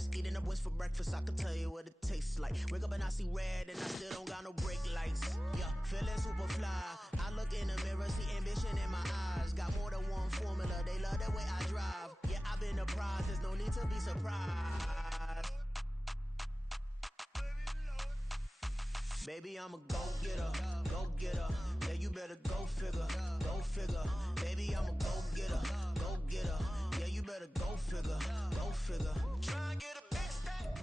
nights. Eating up wings for breakfast, I can tell you what it tastes like. Wake up and I see red and I still don't got no brake lights. Yeah, feeling super fly. I look in the mirror, see ambition in my eyes. Got more than one formula, they love the way I drive. Yeah, I've been a prize, there's no need to be surprised. Baby, I'm a go-getter, go-getter. Yeah, you better go figure, go figure. Baby, I'm a go-getter, go-getter. Yeah, you better go figure, go figure. Try and get a big step.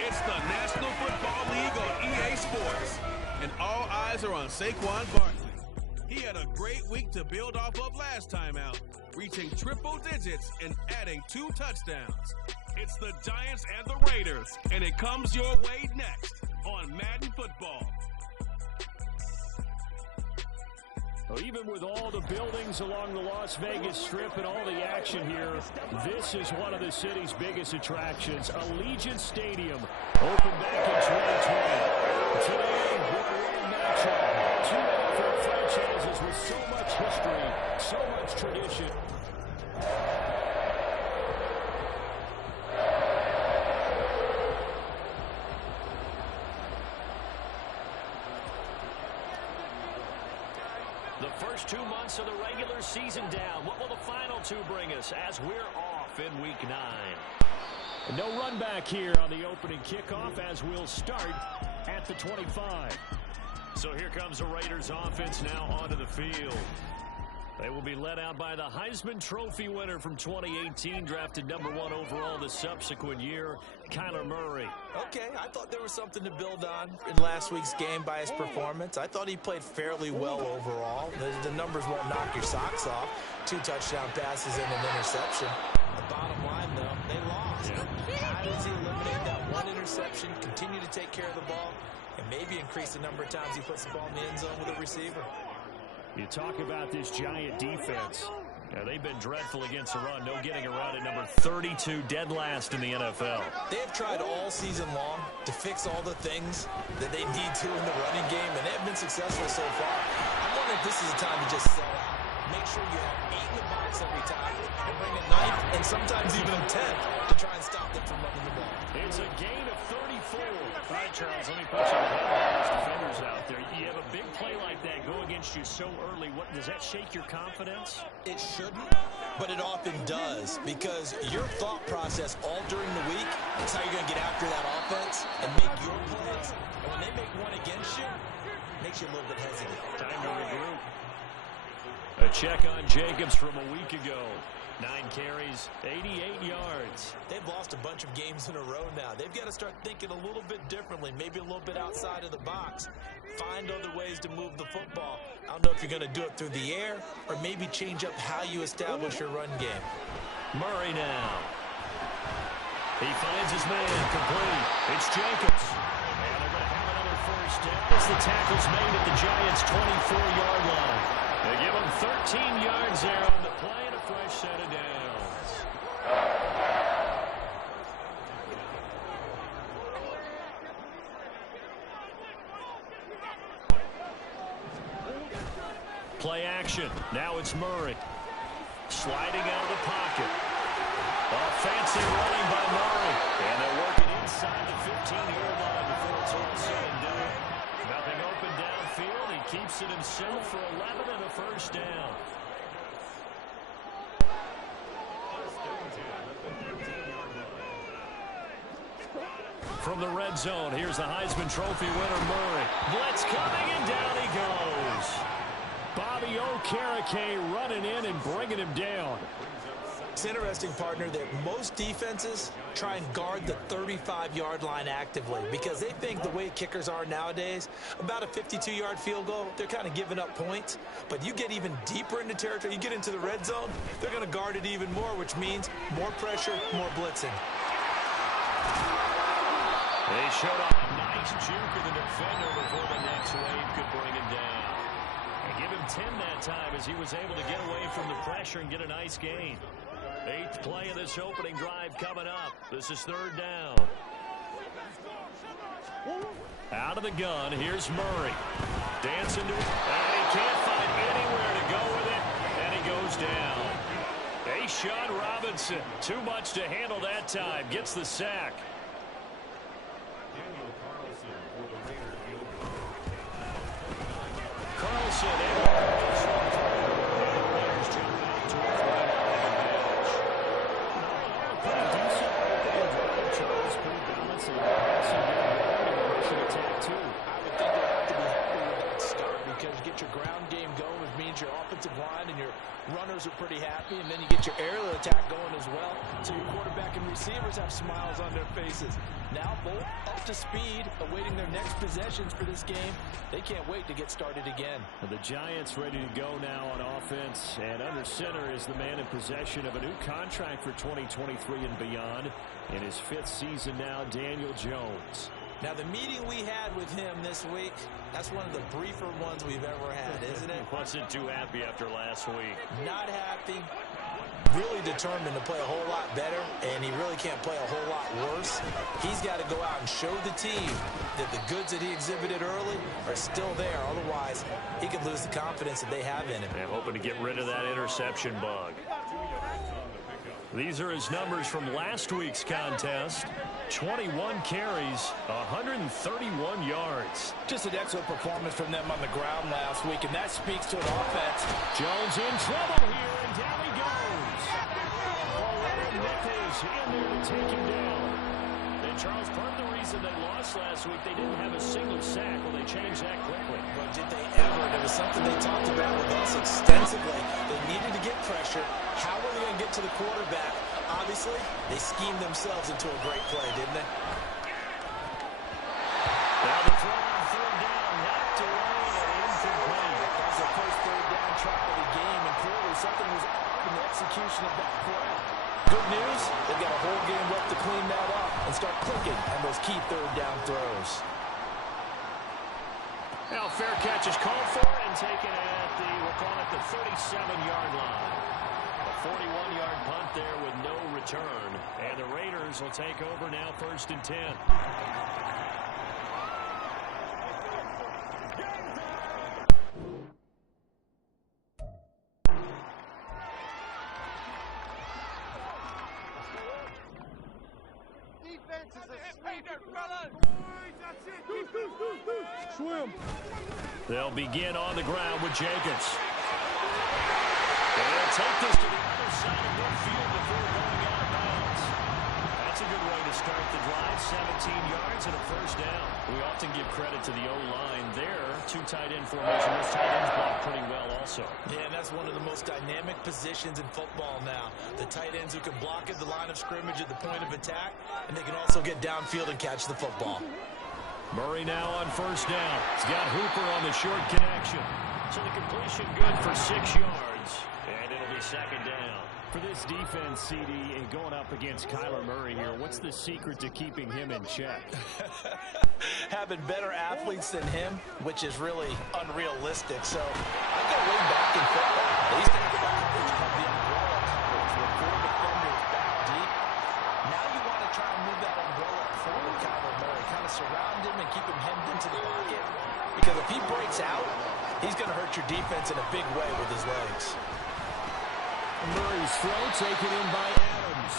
It's the National Football League on EA Sports, and all eyes are on Saquon Barkley. He had a great week to build off of last time out, reaching triple digits and adding 2 touchdowns. It's the Giants and the Raiders, and it comes your way next on Madden Football. Well, even with all the buildings along the Las Vegas Strip and all the action here, this is one of the city's biggest attractions, Allegiant Stadium, opened back in 2020. Today, one matchup, 2 different franchises with so much history, so much tradition. The first 2 months of the regular season down. What will the final 2 bring us as we're off in week 9? No run back here on the opening kickoff as we'll start at the 25. So here comes the Raiders offense now onto the field. They will be led out by the Heisman Trophy winner from 2018, drafted number 1 overall the subsequent year, Kyler Murray. Okay, I thought there was something to build on in last week's game by his performance. I thought he played fairly well overall. The numbers won't knock your socks off. 2 touchdown passes and an interception. The bottom line, though, they lost. Yeah. How does he eliminate that 1 interception, continue to take care of the ball, and maybe increase the number of times he puts the ball in the end zone with a receiver? You talk about this Giant defense. Yeah, they've been dreadful against the run. No getting around at number 32, dead last in the NFL. They have tried all season long to fix all the things that they need to in the running game, and they have been successful so far. I wonder if this is a time to just sell out. Make sure you have 8 in the box every time and bring a 9th and sometimes even a 10th to try and stop them from running the ball. It's a gain of 34. All right, Charles, let me put some defenders out there. You have a big play like that go against you so early. What does that shake your confidence? It shouldn't, but it often does, because your thought process all during the week is how you're going to get after that offense and make your plays. And when they make one against you, it makes you a little bit hesitant. Time to regroup. A check on Jacobs from a week ago. 9 carries, 88 yards. They've lost a bunch of games in a row now. They've got to start thinking a little bit differently, maybe a little bit outside of the box. Find other ways to move the football. I don't know if you're going to do it through the air or maybe change up how you establish your run game. Murray now. He finds his man complete. It's Jacobs. And they're going to have another first down as the tackle's made at the Giants' 24-yard line. They give him 13 yards there on the play and a fresh set of downs. Play action. Now it's Murray. Sliding out of the pocket. Fancy running by Murray. And they're working inside the 15-yard line before it's all said and done. Nothing open downfield. He keeps it himself for 11 and a first down. From the red zone, here's the Heisman Trophy winner, Murray. Blitz coming, and down he goes. Bobby Okereke running in and bringing him down. It's interesting, partner, that most defenses try and guard the 35-yard line actively because they think the way kickers are nowadays, about a 52-yard field goal, they're kind of giving up points. But you get even deeper into territory, you get into the red zone, they're going to guard it even more, which means more pressure, more blitzing. They showed off a nice juke of the defender before the next wave could bring him down. And give him 10 that time as he was able to get away from the pressure and get a nice gain. 8th play of this opening drive coming up. This is 3rd down. Out of the gun, here's Murray. Dancing to it, and he can't find anywhere to go with it, and he goes down. He Sean Robinson. Too much to handle that time. Gets the sack. Runners are pretty happy, and then you get your aerial attack going as well, so your quarterback and receivers have smiles on their faces. Now both up to speed, awaiting their next possessions for this game. They can't wait to get started again. Well, the Giants ready to go now on offense, and under center is the man in possession of a new contract for 2023 and beyond. In his 5th season now, Daniel Jones. Now, the meeting we had with him this week, that's one of the briefer ones we've ever had, isn't it? Wasn't too happy after last week. Not happy. Really determined to play a whole lot better, and he really can't play a whole lot worse. He's got to go out and show the team that the goods that he exhibited early are still there. Otherwise, he could lose the confidence that they have in him. And hoping to get rid of that interception bug. These are his numbers from last week's contest. 21 carries, 131 yards. Just an excellent performance from them on the ground last week, and that speaks to an offense. Jones in trouble here, and down he goes. Nichols in there to take him down. And Charles, part of the reason they lost last week, they didn't have a single sack. Well, they changed that quickly. But did they ever? It was something they talked about with us extensively. They needed to get pressure. How were they going to get to the quarterback? Obviously, they schemed themselves into a great play, didn't they? Now the throw on 3rd down, knocked away and incomplete. That was the first 3rd down try of the game, and clearly something was off in the execution of that play. Good news, they've got a whole game left to clean that up and start clicking on those key 3rd down throws. Now fair catch is called for and taken at the, we'll call it the 37-yard line. A 41-yard punt there with no return. And the Raiders will take over now 1st and 10. Swim. They'll begin on the ground with Jacobs. They'll take this to the other side of midfield before going out of bounds. That's a good way to start the drive. 17 yards and a 1st down. We often give credit to the O-line there. 2 tight end formation. Those tight ends block pretty well also. Yeah, and that's one of the most dynamic positions in football now. The tight ends who can block at the line of scrimmage at the point of attack, and they can also get downfield and catch the football. Murray now on 1st down. He's got Hooper on the short connection. So the completion good for 6 yards. And it'll be 2nd down. For this defense, CD, and going up against Kyler Murray here, what's the secret to keeping him in check? Having better athletes than him, which is really unrealistic. So I go way back in football. They used to have a coverage called the umbrella coverage, where 4 defenders back deep. Now you want to try and move that umbrella forward, Kyler Murray. Kind of surround him and keep him hemmed into the pocket. Because if he breaks out, he's going to hurt your defense in a big way with his legs. Murray's throw taken in by Adams.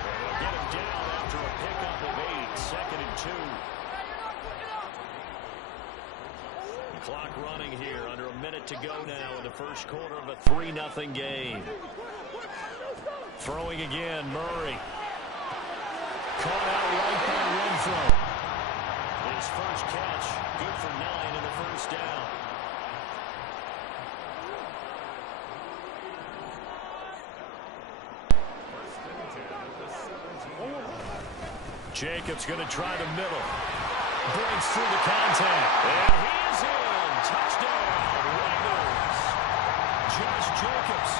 And they'll get him down after a pickup of 8. 2nd and 2. The clock running here. Under a minute to go now in the 1st quarter of a 3-0 game. Throwing again, Murray. Caught out right by Renfro. His first catch, good for 9 in the 1st down. Jacobs going to try the middle. Breaks through the contact. And he's in. Touchdown, Raiders. Josh Jacobs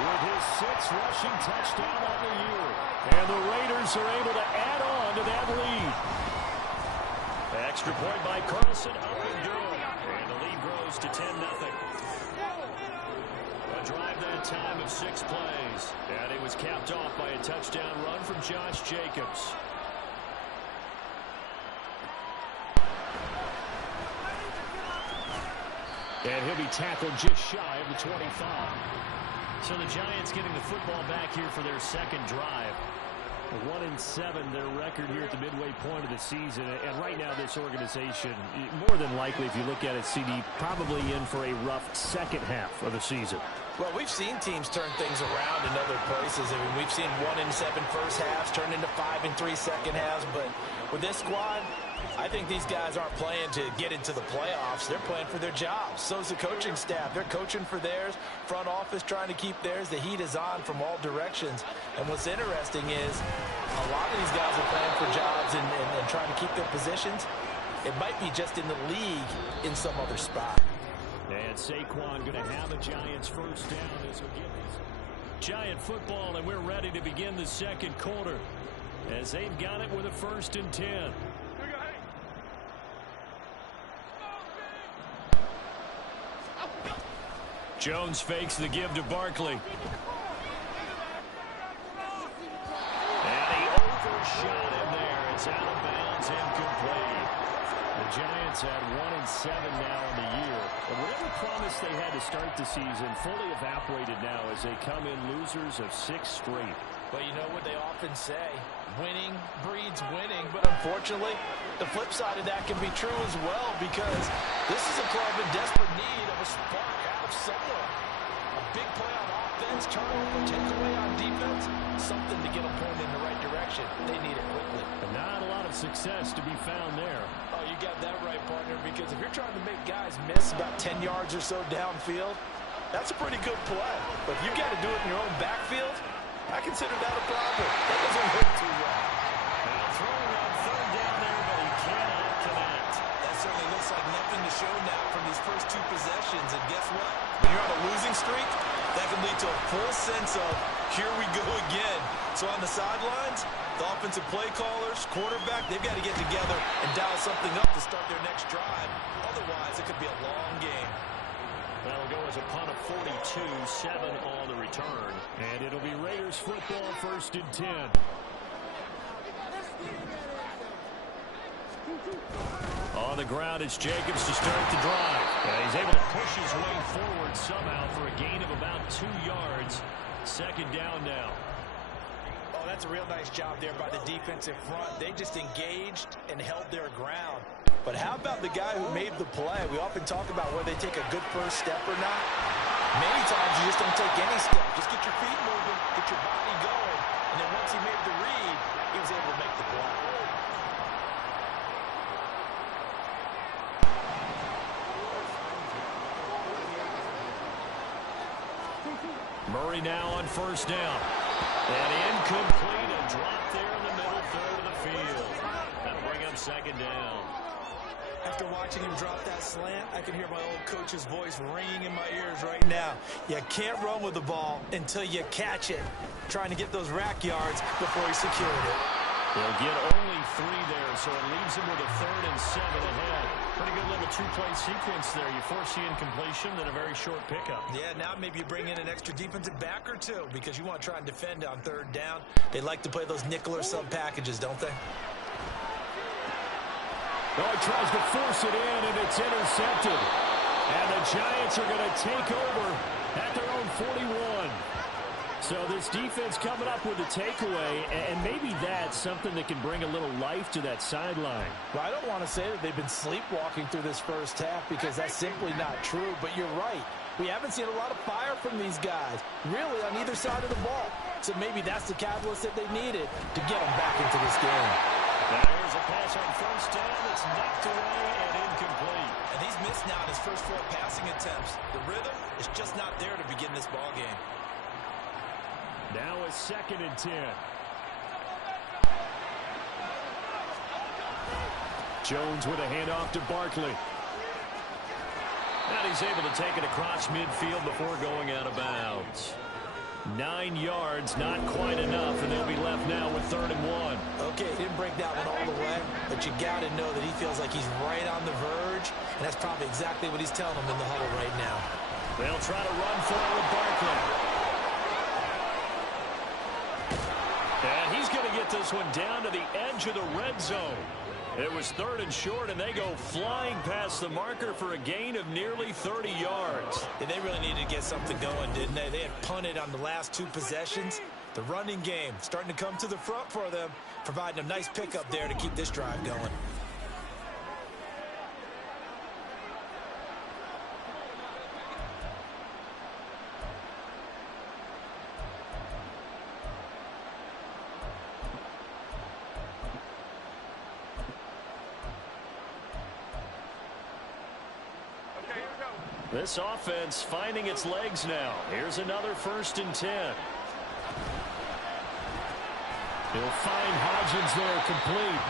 with his 6th rushing touchdown on the year. And the Raiders are able to add on to that lead. Extra point by Carlson. Up and good. And the lead grows to 10-0. A drive that time of 6 plays. And it was capped off by a touchdown run from Josh Jacobs. And he'll be tackled just shy of the 25. So the Giants getting the football back here for their second drive. 1-7, their record here at the midway point of the season. And right now, this organization, more than likely, if you look at it, CD, probably in for a rough second half of the season. Well, we've seen teams turn things around in other places. I mean, we've seen 1-7 first halves turn into 5-3 second halves. But with this squad, I think these guys aren't playing to get into the playoffs. They're playing for their jobs. So's the coaching staff. They're coaching for theirs. Front office trying to keep theirs. The heat is on from all directions. And what's interesting is a lot of these guys are playing for jobs and trying to keep their positions. It might be just in the league in some other spot. And Saquon going to have a Giants first down as we get this Giant football, and we're ready to begin the second quarter as they've got it with a 1st and 10. Jones fakes the give to Barkley. And he overshot him there. It's out of bounds, incomplete. The Giants had 1-7 now in the year. But whatever promise they had to start the season fully evaporated now as they come in losers of 6 straight. Well, you know what they often say, winning breeds winning. But unfortunately, the flip side of that can be true as well, because this is a club in desperate need of a spark out of somewhere. A big play on offense, turnover, takeaway on defense, something to get them pointed in the right direction. They need it quickly. But not a lot of success to be found there. Oh, you got that right, partner, because if you're trying to make guys miss about 10 yards or so downfield, that's a pretty good play. But if you got to do it in your own backfield, I consider that a problem. That doesn't work too well. Now throwing on 3rd down there, but he cannot connect. That certainly looks like nothing to show now from these first 2 possessions. And guess what? When you're on a losing streak, that can lead to a full sense of, here we go again. So on the sidelines, the offensive play callers, quarterback, they've got to get together and dial something up to start their next drive. Otherwise, it could be a long game. That'll go as a punt of 42, 7 on the return. And it'll be Raiders football, 1st and 10. On the ground, it's Jacobs to start the drive. And he's able to push his way forward somehow for a gain of about 2 yards. 2nd down now. Oh, that's a real nice job there by the defensive front. They just engaged and held their ground. But how about the guy who made the play? We often talk about whether they take a good first step or not. Many times you just don't take any step. Just get your feet moving, get your body going. And then once he made the read, he was able to make the play. Murray now on 1st down. And incomplete, a drop there in the middle 3rd of the field. That'll bring up 2nd down. After watching him drop that slant, I can hear my old coach's voice ringing in my ears right now. You can't run with the ball until you catch it. Trying to get those rack yards before he secured it. They'll get only 3 there, so it leaves him with a 3rd and 7 ahead. Pretty good little 2-play sequence there. You force the incompletion, then a very short pickup. Yeah, now maybe you bring in an extra defensive back or 2 because you want to try and defend on 3rd down. They like to play those nickel or sub packages, don't they? Oh, he tries to force it in, and it's intercepted. And the Giants are going to take over at their own 41. So this defense coming up with a takeaway, and maybe that's something that can bring a little life to that sideline. Well, I don't want to say that they've been sleepwalking through this first half because that's simply not true, but you're right. We haven't seen a lot of fire from these guys, really, on either side of the ball. So maybe that's the catalyst that they needed to get them back into this game. Now here's a pass on 1st down that's knocked away and incomplete. And he's missed now in his first 4 passing attempts. The rhythm is just not there to begin this ball game. Now a 2nd and 10. Jones with a handoff to Barkley. And he's able to take it across midfield before going out of bounds. 9 yards, not quite enough, and they'll be left now with 3rd and 1. Okay, he didn't break that one all the way, but you got to know that he feels like he's right on the verge, and that's probably exactly what he's telling them in the huddle right now. They'll try to run for it with Barkley. And he's going to get this one down to the edge of the red zone. It was 3rd and short, and they go flying past the marker for a gain of nearly 30 yards. And they really needed to get something going, didn't they? They had punted on the last 2 possessions. The running game starting to come to the front for them, providing a nice pickup there to keep this drive going. This offense finding its legs now. Here's another 1st and 10. He'll find Hodgins there complete.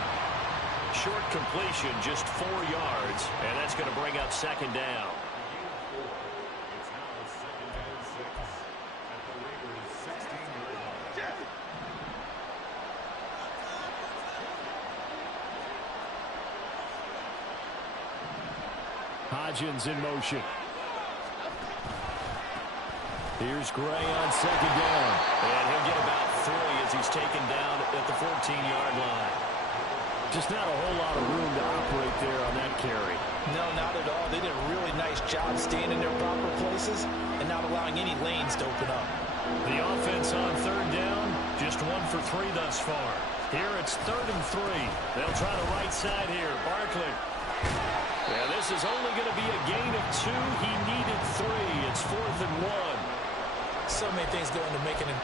Short completion, just 4 yards, and that's going to bring up 2nd down. Hodgins in motion. Here's Gray on 2nd down. And he'll get about 3 as he's taken down at the 14-yard line. Just not a whole lot of room to operate there on that carry. No, not at all. They did a really nice job staying in their proper places and not allowing any lanes to open up. The offense on 3rd down, just 1 for 3 thus far. Here it's 3rd and 3. They'll try the right side here. Barkley. Yeah, this is only going to be a gain of 2. He needed 3. It's 4th and 1. So many things go into making it.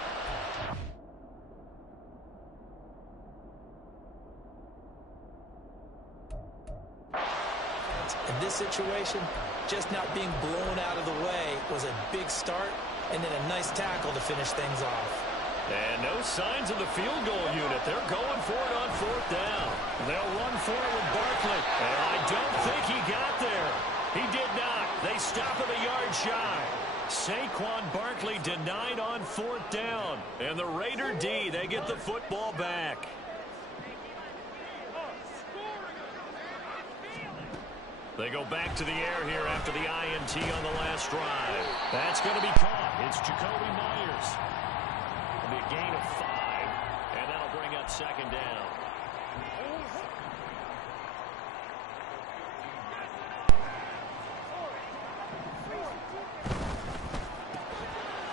In this situation, just not being blown out of the way was a big start, and then a nice tackle to finish things off. And no signs of the field goal unit. They're going for it on 4th down. They'll run for it with Barkley. And I don't think he got there. He did not. They stop him a yard shy. Saquon Barkley denied on 4th down. And the Raider D, they get the football back. They go back to the air here after the INT on the last drive. That's going to be caught. It's Jacoby Myers. It'll be a gain of 5, and that'll bring up 2nd down.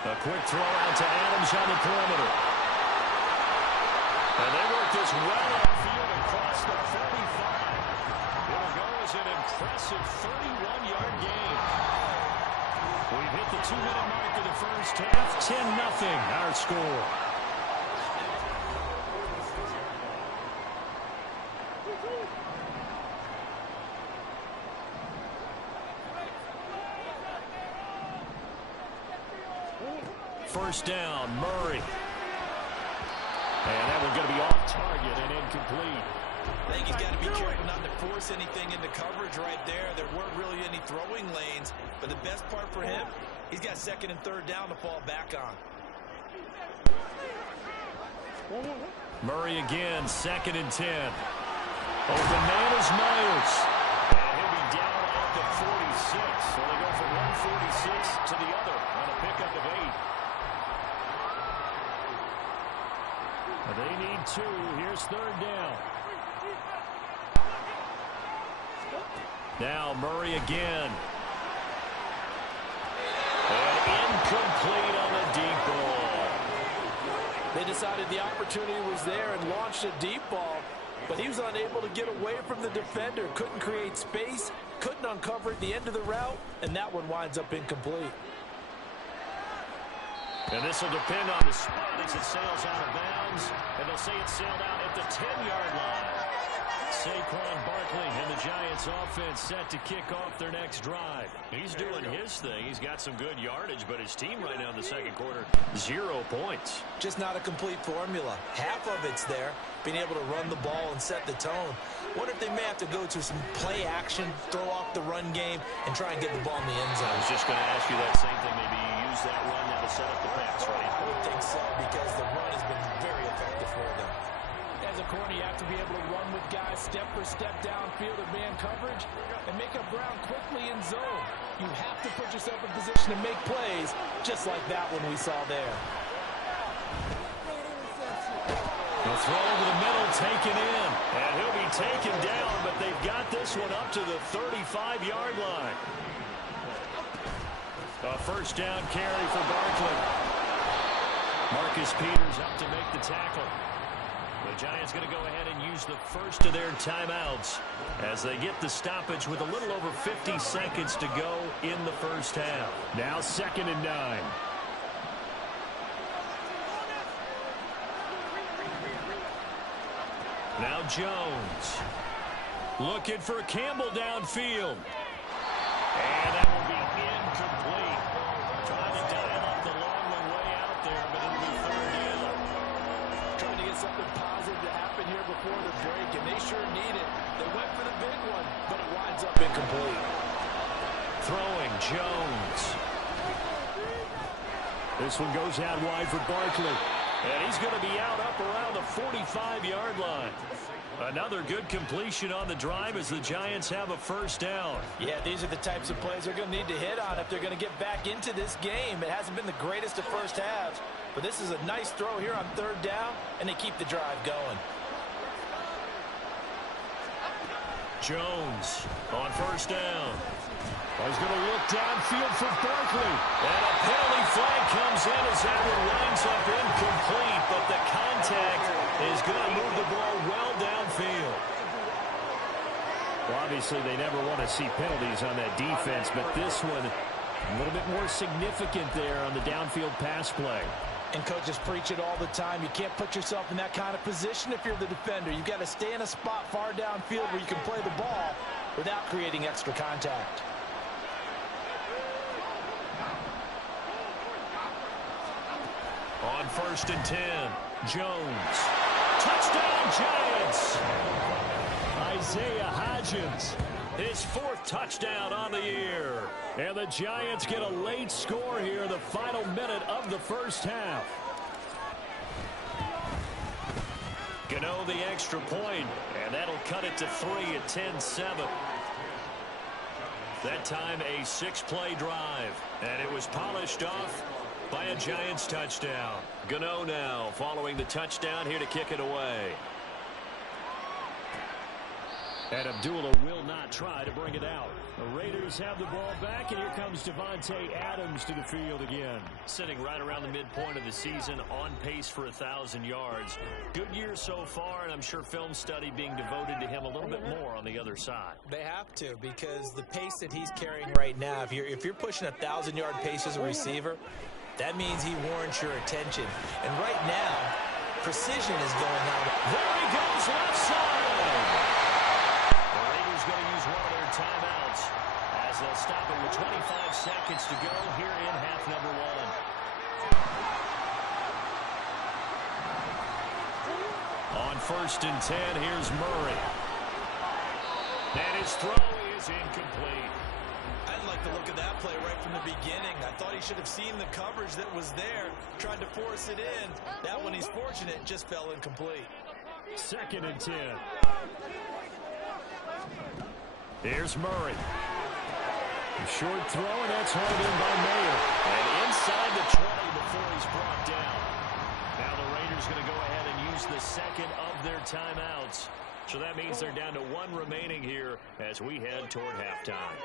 A quick throw out to Adams on the perimeter. And they work this well upfield across the 35. It'll go as an impressive 31-yard gain. We've hit the 2-minute mark of the first half. 10-0 our score. First down, Murray. And that one's going to be off target and incomplete. I think he's got to be careful not to force anything into coverage right there. There weren't really any throwing lanes, but the best part for him, he's got 2nd and 3rd down to fall back on. Murray again, 2nd and 10. Open man is Myers. And he'll be down at the 46. So they go from 146 to the other on a pickup of 8. They need 2. Here's 3rd down. Now Murray again. And incomplete on the deep ball. They decided the opportunity was there and launched a deep ball, but he was unable to get away from the defender. Couldn't create space, couldn't uncover at the end of the route, and that one winds up incomplete. And this will depend on the spot as it sails out of bounds. And they'll say it sailed out at the 10-yard line. Saquon Barkley and the Giants offense set to kick off their next drive. He's doing his thing. He's got some good yardage, but his team right now in the 2nd quarter, 0 points. Just not a complete formula. Half of it's there, being able to run the ball and set the tone. Wonder if they may have to go to some play action, throw off the run game, and try and get the ball in the end zone. I was just going to ask you that same thing. Maybe you use that run now to set up the pass, right? I would think so, because the run has been very effective for them. As a corner, you have to be able to run with guys step for step downfield in man coverage and make up ground quickly in zone. You have to put yourself in position to make plays, just like that one we saw there. A The throw over the middle, taken in. And he'll be taken down, but they've got this one up to the 35-yard line. A first down carry for Barkley. Marcus Peters up to make the tackle. The Giants going to go ahead and use the first of their timeouts as they get the stoppage with a little over 50 seconds to go in the first half. Now 2nd and 9. Now Jones looking for Campbell downfield. And that will be incomplete. Trying to dial up the long way out there, but it'll be 3rd down. Trying to get something positive to happen here before the break, and they sure need it. They went for the big one, but it winds up incomplete. Throwing Jones. This one goes out wide for Barkley. And he's going to be out up around the 45-yard line. Another good completion on the drive as the Giants have a first down. Yeah, these are the types of plays they're going to need to hit on if they're going to get back into this game. It hasn't been the greatest of first halves, but this is a nice throw here on 3rd down, and they keep the drive going. Jones on first down. He's going to look downfield for Barkley. And a penalty flag comes in as that one winds up incomplete, but the contact is going to move the ball well downfield. Well, obviously, they never want to see penalties on that defense, but this one a little bit more significant there on the downfield pass play. And coaches preach it all the time. You can't put yourself in that kind of position if you're the defender. You've got to stay in a spot far downfield where you can play the ball without creating extra contact. On 1st and 10, Jones. Touchdown, Giants! Isaiah Hodgins. His 4th touchdown on the year. And the Giants get a late score here in the final minute of the first half. Gano the extra point, and that'll cut it to 3 at 10-7. That time a 6-play drive, and it was polished off by a Giants touchdown. Gano now following the touchdown here to kick it away. And Abdullah will not try to bring it out. The Raiders have the ball back, and here comes Devontae Adams to the field again. Sitting right around the midpoint of the season, on pace for 1,000 yards. Good year so far, and I'm sure film study being devoted to him a little bit more on the other side. They have to, because the pace that he's carrying right now, if you're pushing 1,000-yard pace as a receiver, that means he warrants your attention. And right now, precision is going on. There he goes, left side. The Raiders going to use one of their timeouts as they'll stop it with 25 seconds to go here in half number 1. On 1st and 10, here's Murray. And his throw is incomplete. I didn't like the look of that play right from the beginning. I thought he should have seen the coverage that was there, tried to force it in. That one, he's fortunate, just fell incomplete. 2nd and 10. Here's Murray. A short throw, and that's hauled in by Mayer. And inside the 20 before he's brought down. Now the Raiders going to go ahead and use the 2nd of their timeouts. So that means they're down to 1 remaining here as we head toward halftime.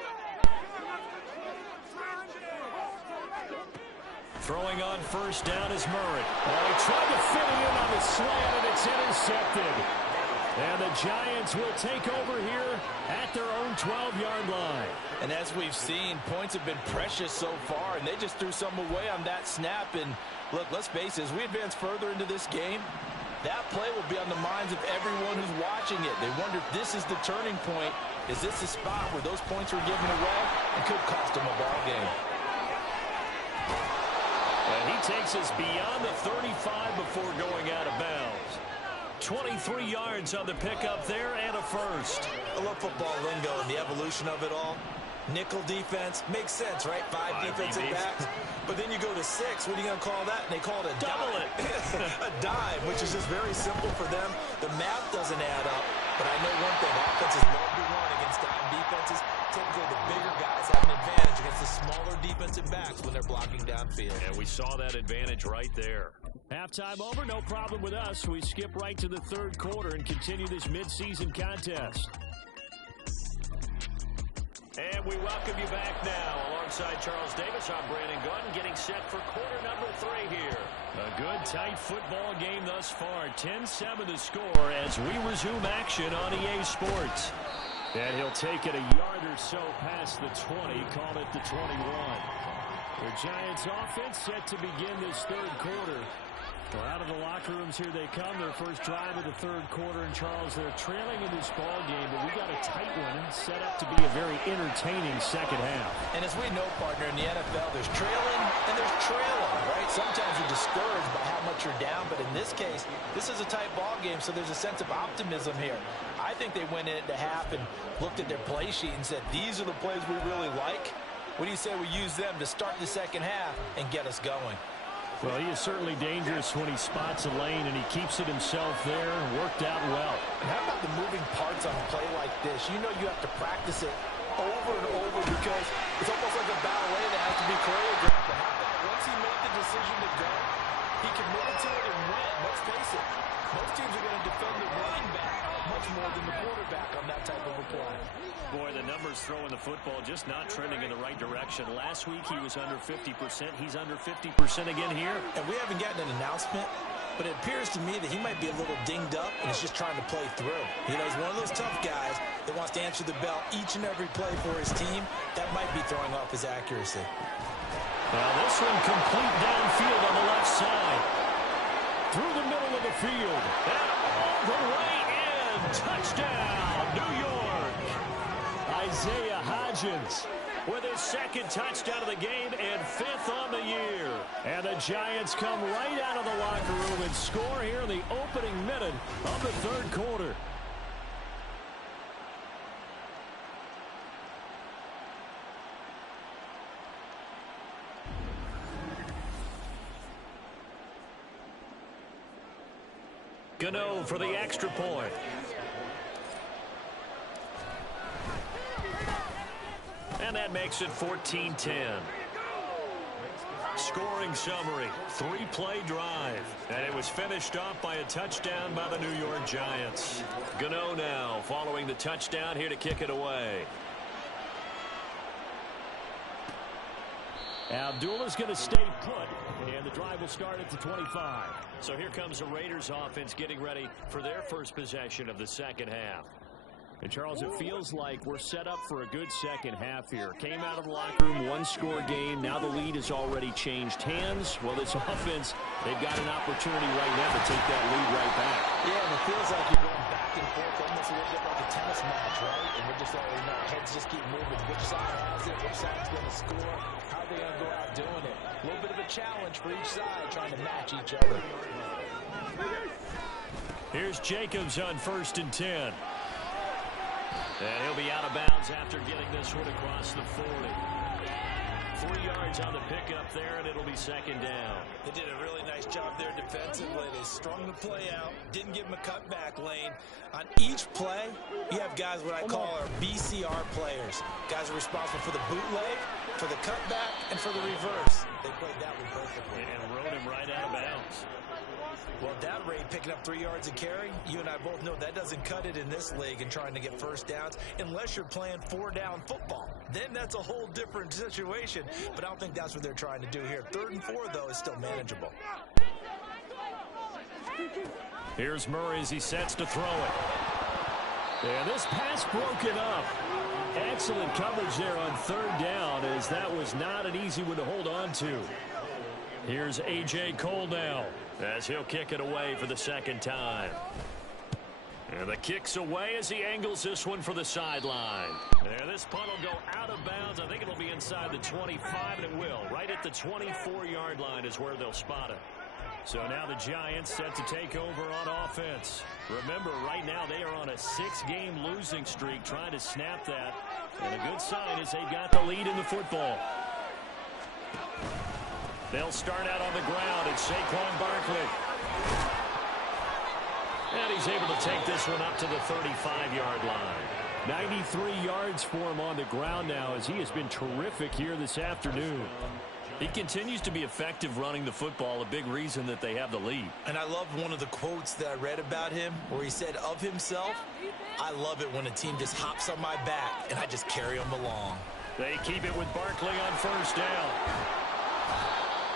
Throwing on first down is Murray. Well, he tried to fit it in on the slant, and it's intercepted. And the Giants will take over here at their own 12-yard line. And as we've seen, points have been precious so far, and they just threw some away on that snap. And look, let's face it, as we advance further into this game, that play will be on the minds of everyone who's watching it. They wonder if this is the turning point. Is this a spot where those points were given away and could cost them a ball game? And he takes us beyond the 35 before going out of bounds. 23 yards on the pickup there and a first. I love football lingo and the evolution of it all. Nickel defense makes sense, right? Five defensive backs. But then you go to 6. What are you going to call that? And they call it a double dime. A dime, which is just very simple for them. The math doesn't add up. But I know one thing, offenses love to run against dime defenses. Typically, the bigger guys have an advantage against the smaller defensive backs when they're blocking downfield. And we saw that advantage right there. Halftime over, no problem with us. We skip right to the third quarter and continue this midseason contest. And we welcome you back now. Alongside Charles Davis, I'm Brandon Gunn, getting set for quarter number 3 here. A good, tight football game thus far. 10-7 to score as we resume action on EA Sports. And he'll take it a yard or so past the 20, call it the 21. The Giants offense set to begin this third quarter. Well, out of the locker rooms here they come. Their first drive of the third quarter. And Charles, they're trailing in this ball game, but we got a tight one set up to be a very entertaining second half. And as we know, partner, in the NFL, there's trailing and there's trailing, right? Sometimes you're discouraged by how much you're down, but in this case, this is a tight ball game, so there's a sense of optimism here. I think they went into half and looked at their play sheet and said, these are the plays we really like. What do you say we use them to start the second half and get us going? Well, he is certainly dangerous when he spots a lane, and he keeps it himself there. Worked out well. And how about the moving parts on a play like this? You know you have to practice it over and over because it's almost like a ballet that has to be choreographed. Once he made the decision to go, he committed to it and went. Let's face it, most teams are going to defend the running back much more than the quarterback on that type of a play. Boy, the numbers throwing the football just not trending in the right direction. Last week he was under 50%. He's under 50% again here. And we haven't gotten an announcement, but it appears to me that he might be a little dinged up and is just trying to play through. You know, he's one of those tough guys that wants to answer the bell each and every play for his team. That might be throwing off his accuracy. Now this one complete downfield on the left side. Through the middle of the field. And all the way in. Touchdown, New York. Isaiah Hodgins with his second touchdown of the game and 5th on the year. And the Giants come right out of the locker room and score here in the opening minute of the third quarter. Gano for the extra point. And that makes it 14-10. Scoring summary, 3-play drive. And it was finished off by a touchdown by the New York Giants. Gano now following the touchdown here to kick it away. Abdullah's going to stay put, and the drive will start at the 25. So here comes the Raiders offense getting ready for their first possession of the second half. And, Charles, it feels like we're set up for a good second half here. Came out of the locker room, one-score game. Now the lead has already changed hands. Well, this offense, they've got an opportunity right now to take that lead right back. Yeah, and it feels like you're going back and forth, almost a little bit like a tennis match, right? And we're just letting you know, heads just keep moving. Which side has it? Which side's going to score? How are they going to go out doing it? A little bit of a challenge for each side, trying to match each other. Here's Jacobs on 1st and 10. And he'll be out of bounds after getting this one across the 40. 3 yards on the pickup there, and it'll be second down. They did a really nice job there defensively. They strung the play out, didn't give him a cutback lane. On each play, you have guys what I call our BCR players. Guys are responsible for the bootleg, for the cutback, and for the reverse. They played that one perfectly. And rode him right out of bounds. Well, at that rate, picking up 3 yards a carry, you and I both know that doesn't cut it in this league and trying to get first downs unless you're playing 4-down football. Then that's a whole different situation, but I don't think that's what they're trying to do here. 3rd and 4, though, is still manageable. Here's Murray as he sets to throw it. And this pass broken up. Excellent coverage there on 3rd down, as that was not an easy one to hold on to. Here's A.J. Cole now, as he'll kick it away for the second time. And the kick's away as he angles this one for the sideline. And this punt will go out of bounds. I think it'll be inside the 25, and it will. Right at the 24-yard line is where they'll spot it. So now the Giants set to take over on offense. Remember, right now they are on a 6-game losing streak, trying to snap that. And a good sign is they've got the lead in the football. They'll start out on the ground. It's Saquon Barkley. And he he's able to take this one up to the 35-yard line. 93 yards for him on the ground now as he has been terrific here this afternoon. He continues to be effective running the football, a big reason that they have the lead. And I love one of the quotes that I read about him where he said of himself, "I love it when a team just hops on my back and I just carry them along." They keep it with Barkley on first down.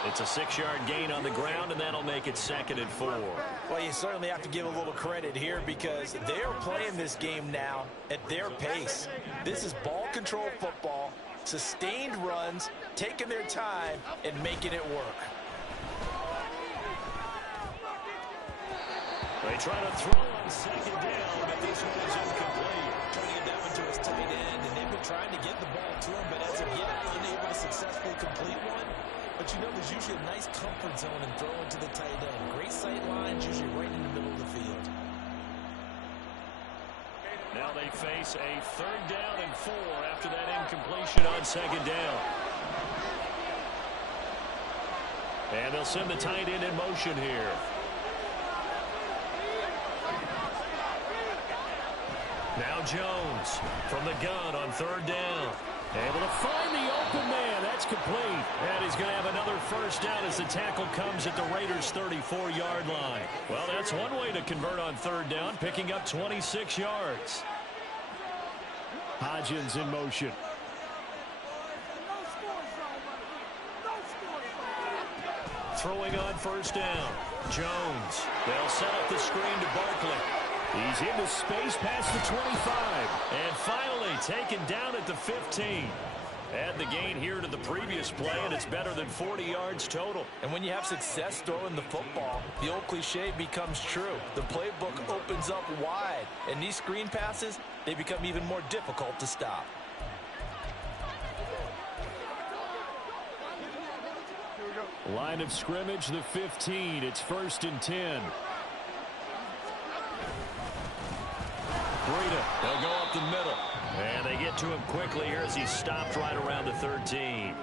It's a 6-yard gain on the ground, and that'll make it 2nd and 4. Well, you certainly have to give a little credit here because they're playing this game now at their pace. This is ball control football, sustained runs, taking their time, and making it work. They try to throw on 2nd down, but this one is incomplete. Turning it down to his tight end, and they've been trying to get the ball to him, but as of yet, unable to successfully complete one. But you know, there's usually a nice comfort zone in throwing to the tight end. Great sight lines, usually right in the middle of the field. Now they face a 3rd down and 4 after that incompletion on 2nd down. And they'll send the tight end in motion here. Now Jones from the gun on 3rd down. Able to find the open man. That's complete. And he's going to have another first down as the tackle comes at the Raiders' 34-yard line. Well, that's one way to convert on 3rd down, picking up 26 yards. Hodgins in motion. Throwing on 1st down. Jones. They'll set up the screen to Barkley. He's into space past the 25. And finally taken down at the 15. Add the gain here to the previous play, and it's better than 40 yards total. And when you have success throwing the football, the old cliche becomes true. The playbook opens up wide, and these screen passes, they become even more difficult to stop. Line of scrimmage, the 15. It's 1st and 10. Breida, they'll go up the middle. And they get to him quickly here as he stopped right around the 13.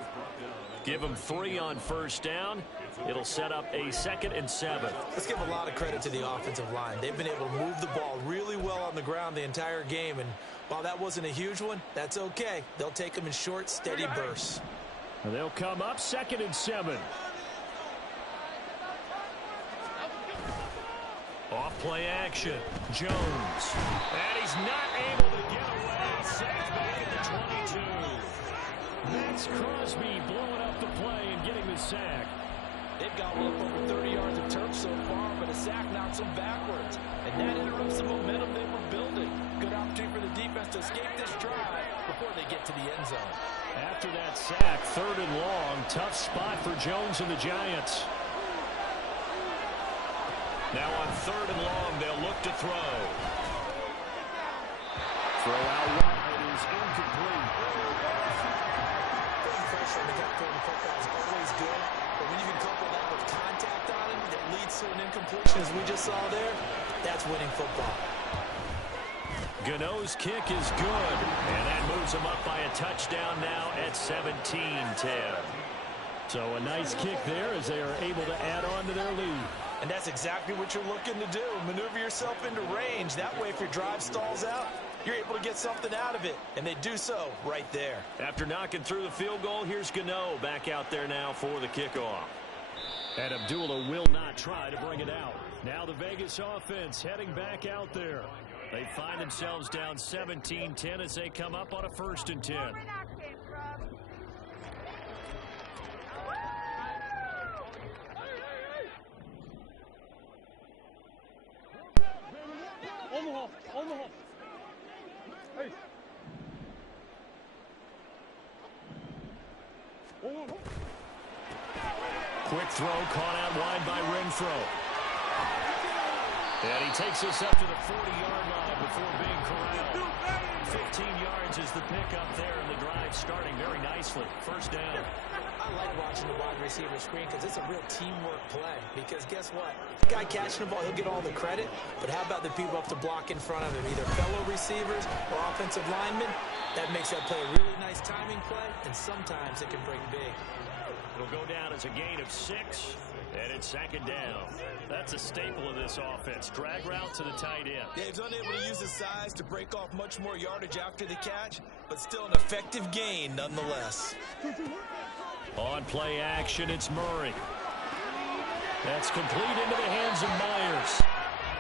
Give him 3 on 1st down. It'll set up a 2nd and 7. Let's give a lot of credit to the offensive line. They've been able to move the ball really well on the ground the entire game. And while that wasn't a huge one, that's okay. They'll take them in short, steady bursts. And they'll come up 2nd and 7. Off play action. Jones. And he's not able to get away. Sacked back at the 22. That's Crosby blowing up the play and getting the sack. They've got well over 30 yards of turf so far, but a sack knocks them backwards. And that interrupts the momentum they were building. Good opportunity for the defense to escape this drive before they get to the end zone. After that sack, 3rd and long. Tough spot for Jones and the Giants. Now on 3rd and long, they'll look to throw. Throw out wide is incomplete. Putting pressure on the guy throwing the football is always good, but when you can couple that with contact on him that leads to an incompletion, as we just saw there, that's winning football. Gano's kick is good, and that moves him up by a touchdown now at 17-10. So a nice kick there as they are able to add on to their lead. And that's exactly what you're looking to do. Maneuver yourself into range. That way, if your drive stalls out, you're able to get something out of it. And they do so right there. After knocking through the field goal, here's Gano back out there now for the kickoff. And Abdullah will not try to bring it out. Now the Vegas offense heading back out there. They find themselves down 17-10 as they come up on a 1st and 10. Hey. Quick throw caught out wide by Renfro. And he takes us up to the 40-yard line before being corralled. 15 yards is the pickup there, and the drive starting very nicely. 1st down. I like watching the wide receiver screen because it's a real teamwork play. Because guess what? The guy catching the ball, he'll get all the credit. But how about the people up to block in front of him, either fellow receivers or offensive linemen? That makes that play a really nice timing play, and sometimes it can break big. It'll go down as a gain of 6. And it's second down. That's a staple of this offense. Drag route to the tight end. Yeah, he's unable to use his size to break off much more yardage after the catch, but still an effective gain nonetheless. On play action, it's Murray. That's complete into the hands of Myers.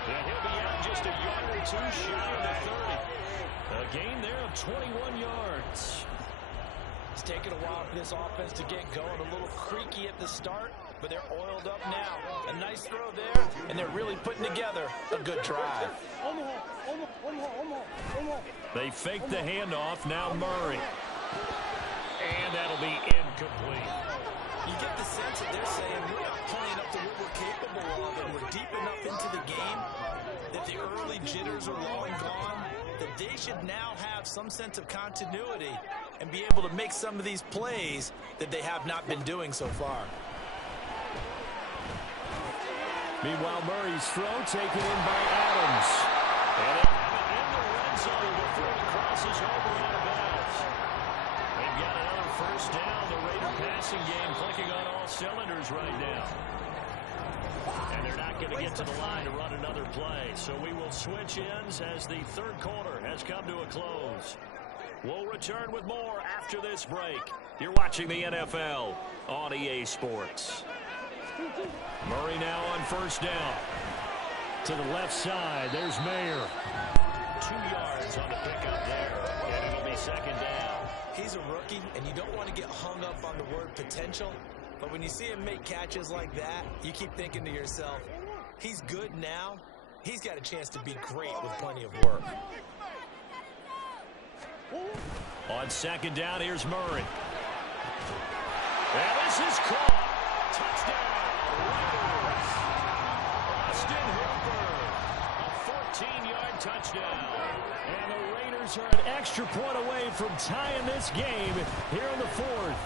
And he'll be out just a yard or two shy of the 30. A gain there of 21 yards. It's taken a while for this offense to get going. A little creaky at the start, but they're oiled up now. A nice throw there, and they're really putting together a good drive. They fake the handoff. Now Murray. And that'll be incomplete. You get the sense that they're saying we're not playing up to what we're capable of, and we're deep enough into the game that the early jitters are long gone, that they should now have some sense of continuity and be able to make some of these plays that they have not been doing so far. Meanwhile, Murray's throw taken in by Adams. And they'll have it in the red zone before he crosses over out of bounds. They've got another first down. The Raider passing game clicking on all cylinders right now. And they're not going to get to the line to run another play. So we will switch ends as the third quarter has come to a close. We'll return with more after this break. You're watching the NFL on EA Sports. Murray now on first down. To the left side, there's Mayer. 2 yards on the pickup there, and it'll be second down. He's a rookie, and you don't want to get hung up on the word potential. But when you see him make catches like that, you keep thinking to yourself, he's good now. He's got a chance to be great with plenty of work. On second down, here's Murray. And this is caught. Touchdown, Raiders. Austin Hooper, a 14-yard touchdown. And the Raiders are an extra point away from tying this game here in the fourth.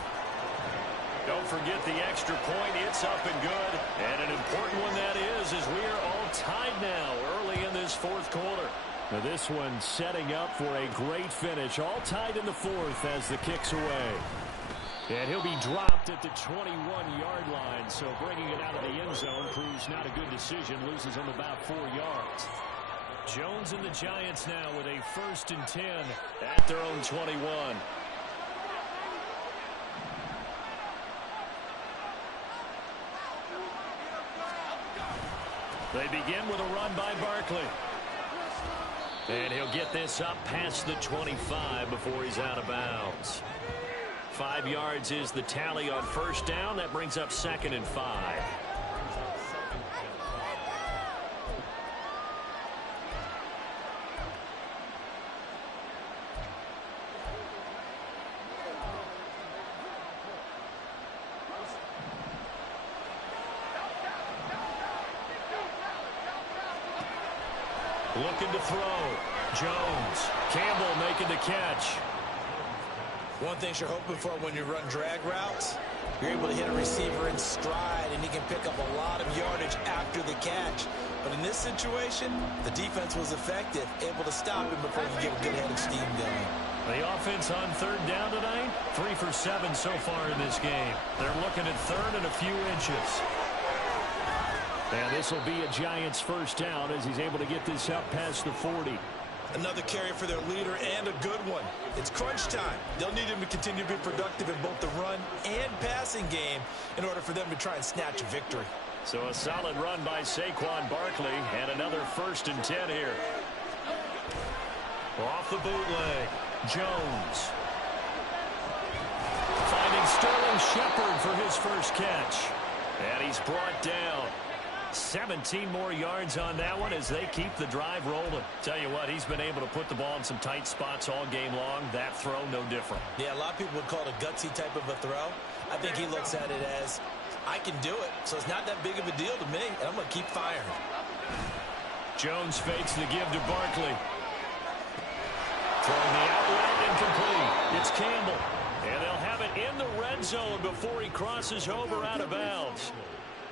Don't forget the extra point. It's up and good. And an important one that is, as we are all tied now early in this fourth quarter. Now this one setting up for a great finish. All tied in the fourth as the kick's away. And he'll be dropped at the 21-yard line. So bringing it out of the end zone proves not a good decision. Loses him about 4 yards. Jones and the Giants now with a 1st and 10 at their own 21. They begin with a run by Barkley. And he'll get this up past the 25 before he's out of bounds. 5 yards is the tally on first down. That brings up 2nd and 5. Looking to throw. Jones. Campbell making the catch. One thing you're hoping for when you run drag routes, you're able to hit a receiver in stride, and he can pick up a lot of yardage after the catch. But in this situation, the defense was effective, able to stop him before he get a good head of steam going. The offense on third down tonight, 3 for 7 so far in this game. They're looking at third and a few inches. And this will be a Giants first down as he's able to get this up past the 40. Another carry for their leader and a good one. It's crunch time. They'll need him to continue to be productive in both the run and passing game in order for them to try and snatch a victory. So a solid run by Saquon Barkley and another 1st and 10 here. Off the bootleg, Jones. Finding Sterling Shepard for his first catch. And he's brought down. 17 more yards on that one as they keep the drive rolling. Tell you what, he's been able to put the ball in some tight spots all game long. That throw, no different. Yeah, a lot of people would call it a gutsy type of a throw. I think he looks at it as, I can do it, so it's not that big of a deal to me, and I'm going to keep firing. Jones fakes the give to Barkley. Throwing the outlet, incomplete. It's Campbell. And they'll have it in the red zone before he crosses over out of bounds.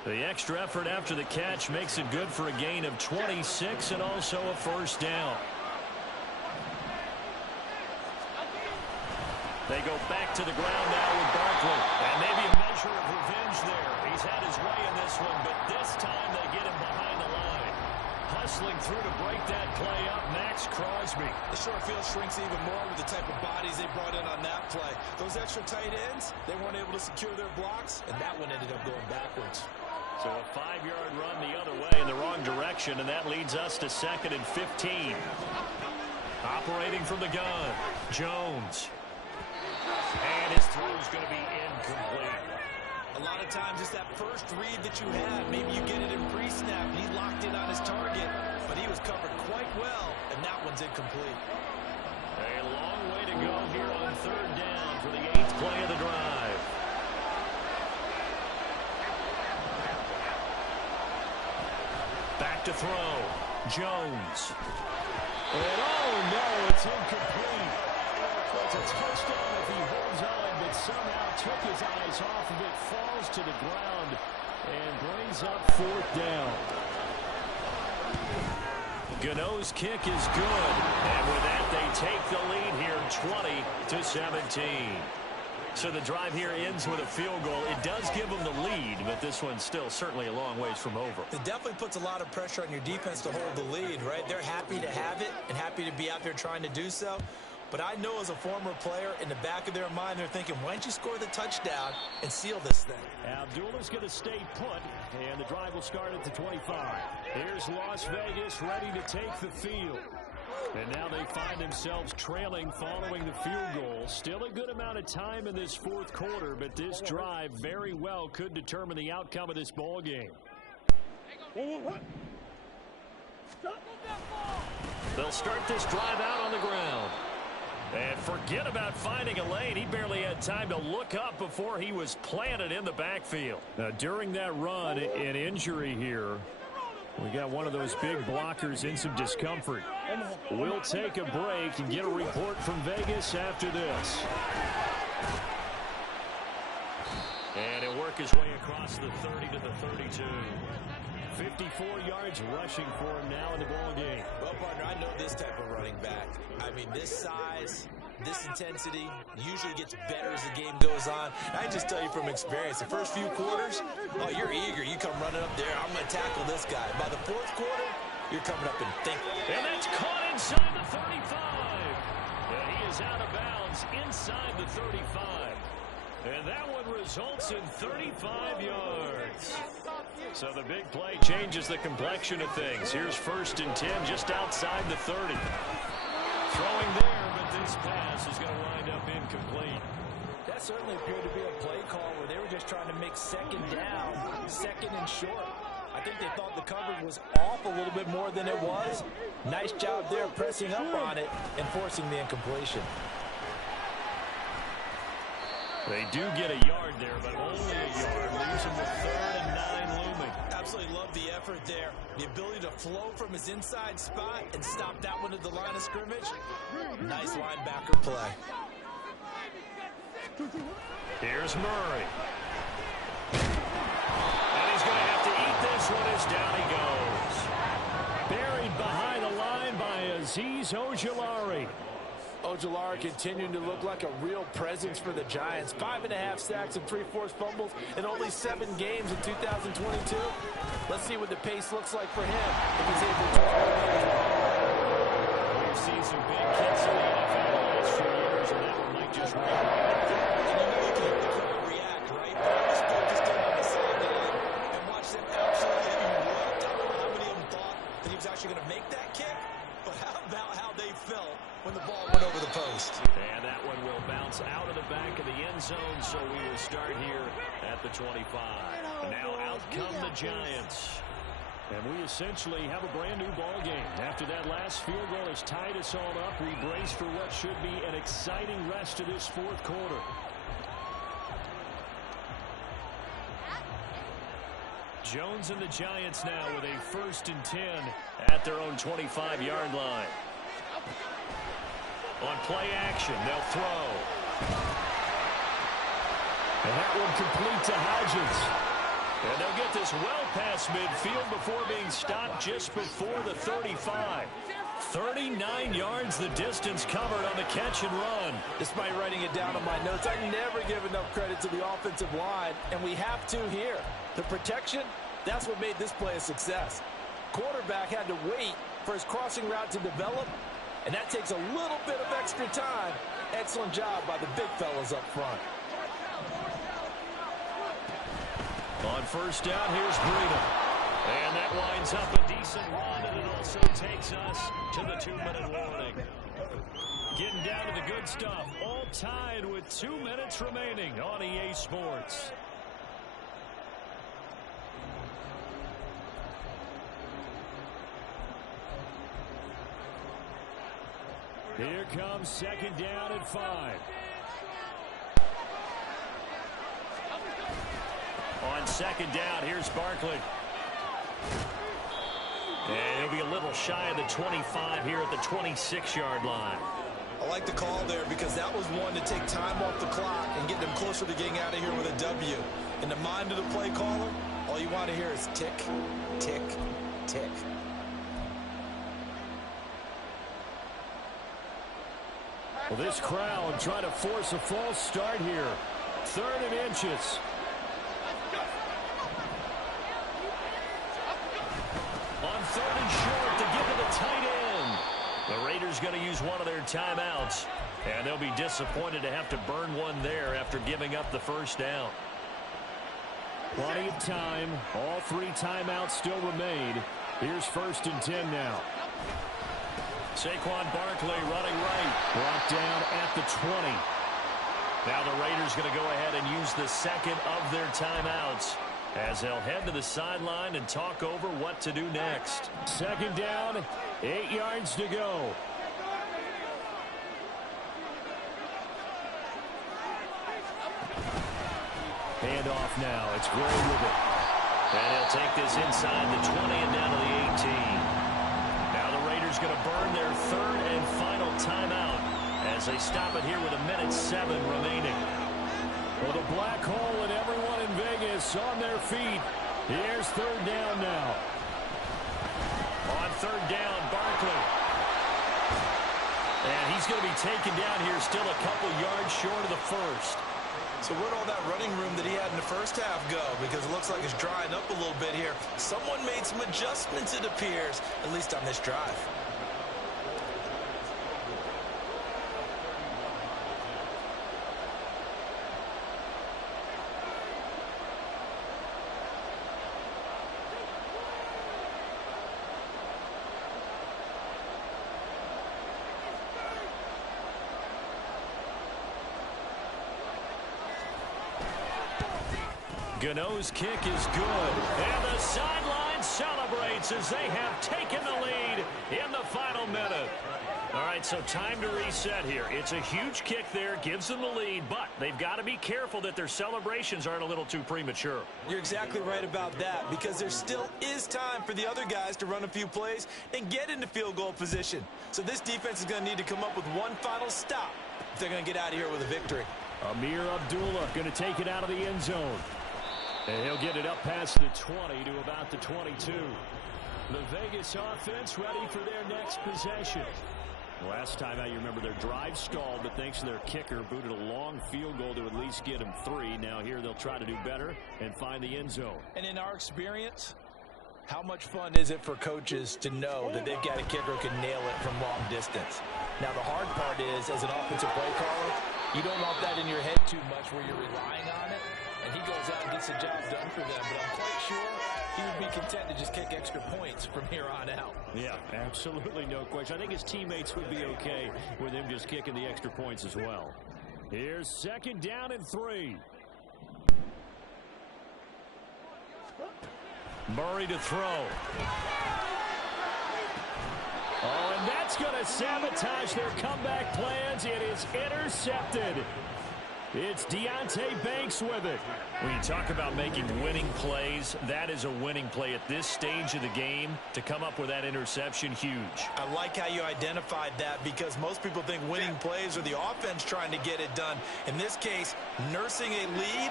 The extra effort after the catch makes it good for a gain of 26 and also a first down. They go back to the ground now with Barkley. And maybe a measure of revenge there. He's had his way in this one, but this time they get him behind the line. Hustling through to break that play up, Max Crosby. The short field shrinks even more with the type of bodies they brought in on that play. Those extra tight ends, they weren't able to secure their blocks, and that one ended up going backwards. So a 5-yard run the other way in the wrong direction, and that leads us to 2nd and 15. Operating from the gun, Jones. And his throw is going to be incomplete. A lot of times it's that first read that you have. Maybe you get it in pre-snap, and he locked in on his target, but he was covered quite well, and that one's incomplete. A long way to go here on 3rd down for the 8th play of the drive. Back to throw, Jones. And oh no, it's incomplete. It's a touchdown if he holds on, but somehow took his eyes off of it, falls to the ground, and brings up 4th down. Gano's kick is good, and with that they take the lead here 20-17. So the drive here ends with a field goal. It does give them the lead, but this one's still certainly a long ways from over. It definitely puts a lot of pressure on your defense to hold the lead, right? They're happy to have it and happy to be out there trying to do so. But I know as a former player, in the back of their mind, they're thinking, why don't you score the touchdown and seal this thing? Abdullah's going to stay put, and the drive will start at the 25. Here's Las Vegas ready to take the field. And now they find themselves trailing following the field goal. Still a good amount of time in this 4th quarter, but this drive very well could determine the outcome of this ball game. They'll start this drive out on the ground. And forget about finding a lane. He barely had time to look up before he was planted in the backfield. Now, during that run, an injury here. We got one of those big blockers in some discomfort. We'll take a break and get a report from Vegas after this. And he'll work his way across the 30 to the 32. 54 yards rushing for him now in the ball game. Well, partner, I know this type of running back. I mean, this size, this intensity usually gets better as the game goes on. I just tell you from experience, the first few quarters, oh, you're eager. You come running up there, I'm going to tackle this guy. By the 4th quarter, you're coming up and thinking. And that's caught inside the 35. And he is out of bounds inside the 35. And that one results in 35 yards. So the big play changes the complexion of things. Here's 1st and 10 just outside the 30. Throwing there, but this pass is going to wind up incomplete. That certainly appeared to be a play call where they were just trying to make 2nd down, 2nd and short. I think they thought the coverage was off a little bit more than it was. Nice job there pressing up on it and forcing the incompletion. They do get a yard there, but only a yard. Leaves him with 3rd and 9 looming. Absolutely love the effort there. The ability to flow from his inside spot and stop that one at the line of scrimmage. Nice linebacker play. Here's Murray. And he's going to have to eat this one as down he goes. Buried behind the line by Azeez Ojulari. Ojulari continuing to look like a real presence for the Giants. 5.5 sacks and 3 forced fumbles in only 7 games in 2022. Let's see what the pace looks like for him if he's able to. We've seen some big kicks in the NFL the last few years, and that one might just run. And you know you can't react, right? Just focused in on the sideline and watch them absolutely erupt. I don't know how many of them thought that he was actually going to make that kick, but how about how they felt when the ball went over the post. And that one will bounce out of the back of the end zone, so we will start here at the 25. Now out come the Giants. And we essentially have a brand new ball game. After that last field goal has tied us all up, we brace for what should be an exciting rest of this 4th quarter. Jones and the Giants now with a 1st and 10 at their own 25-yard line. On play action, they'll throw. And that one complete to Hodgins. And they'll get this well past midfield before being stopped just before the 35. 39 yards the distance covered on the catch and run. Despite writing it down on my notes, I never give enough credit to the offensive line, and we have to here. The protection, that's what made this play a success. Quarterback had to wait for his crossing route to develop, and that takes a little bit of extra time. Excellent job by the big fellas up front. On first down, here's Breida. And that winds up a decent run, and it also takes us to the 2-minute warning. Getting down to the good stuff. All tied with 2 minutes remaining on EA Sports. Here comes second down and 5. On second down, here's Barkley. And he'll be a little shy of the 25 here at the 26-yard line. I like the call there because that was one to take time off the clock and get them closer to getting out of here with a W. In the mind of the play caller, all you want to hear is tick, tick, tick. Well, this crowd trying to force a false start here. 3rd and inches. On 3rd and short to get to the tight end. The Raiders going to use one of their timeouts, and they'll be disappointed to have to burn one there after giving up the first down. Plenty of time. All 3 timeouts still remain. Here's 1st and 10 now. Saquon Barkley running right. Brought down at the 20. Now the Raiders going to go ahead and use the second of their timeouts as they'll head to the sideline and talk over what to do next. Second down, 8 yards to go. Hand off now. It's Gray with it. And he'll take this inside the 20 and down to the 18. Now the Raiders going to burn their 3rd and final timeout as they stop it here with 1:07 remaining. Well, the black hole and everyone in Vegas on their feet. Here's 3rd down now. On 3rd down, Barkley. And he's going to be taken down here still a couple yards short of the first. So where'd all that running room that he had in the first half go? Because it looks like it's drying up a little bit here. Someone made some adjustments, it appears, at least on this drive. Gano's kick is good. And the sideline celebrates as they have taken the lead in the final minute. All right, so time to reset here. It's a huge kick there, gives them the lead, but they've got to be careful that their celebrations aren't a little too premature. You're exactly right about that, because there still is time for the other guys to run a few plays and get into field goal position. So this defense is going to need to come up with one final stop if they're going to get out of here with a victory. Amir Abdullah going to take it out of the end zone. And he'll get it up past the 20 to about the 22. The Vegas offense ready for their next possession. Last time out, you remember their drive stalled, but thanks to their kicker, booted a long field goal to at least get them 3. Now here they'll try to do better and find the end zone. And in our experience, how much fun is it for coaches to know that they've got a kicker who can nail it from long distance? Now the hard part is, as an offensive play caller, you don't want that in your head too much where you're relying on it. And he goes out and gets the job done for them. But I'm quite sure he would be content to just kick extra points from here on out. Yeah, absolutely no question. I think his teammates would be okay with him just kicking the extra points as well. Here's second down and 3. Murray to throw. Oh, and that's going to sabotage their comeback plans. It is intercepted. It's Deonte Banks with it. When you talk about making winning plays, that is a winning play at this stage of the game. To come up with that interception, huge. I like how you identified that, because most people think winning plays are the offense trying to get it done. In this case, nursing a lead,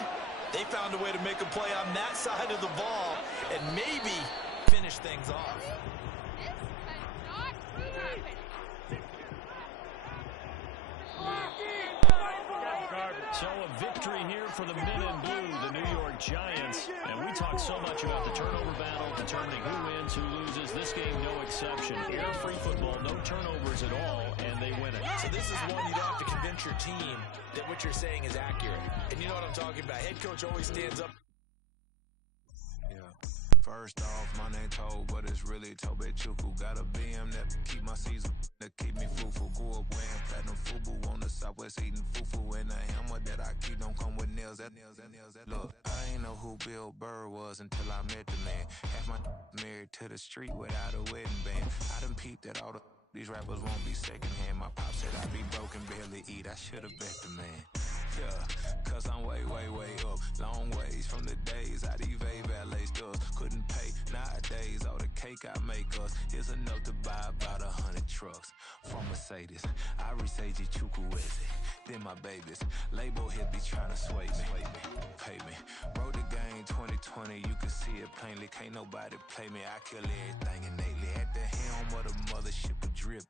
they found a way to make a play on that side of the ball and maybe finish things off. for the men in blue, the New York Giants. And we talk so much about the turnover battle, determining who wins, who loses. This game, no exception. Air-free football, no turnovers at all, and they win it. So this is one you don't have to convince your team that what you're saying is accurate. And you know what I'm talking about. Head coach always stands up. First off, my name Toad, but it's really Tobe Chuku. Got a BM that keep my season, that keep me fruitful. Grew up wearing platinum FUBU on the Southwest eating fufu. And the hammer that I keep don't come with nails. Look, I ain't know who Bill Burr was until I met the man. Half my married to the street without a wedding band. I done peeped at all these rappers won't be secondhand. My pop said I'd be broken, barely eat. I should've bet the man. Yeah, cause I'm way up. Long ways from the days I evade valet stores. Couldn't pay nowadays. All the cake I make us is enough to buy about 100 trucks. From Mercedes, I resage Chukwueze. Then my babies, label here be trying to sway me. Pay me. Broke the game 2020, you can see it plainly. Can't nobody play me. I kill everything innately. At the helm of the mothership, a drip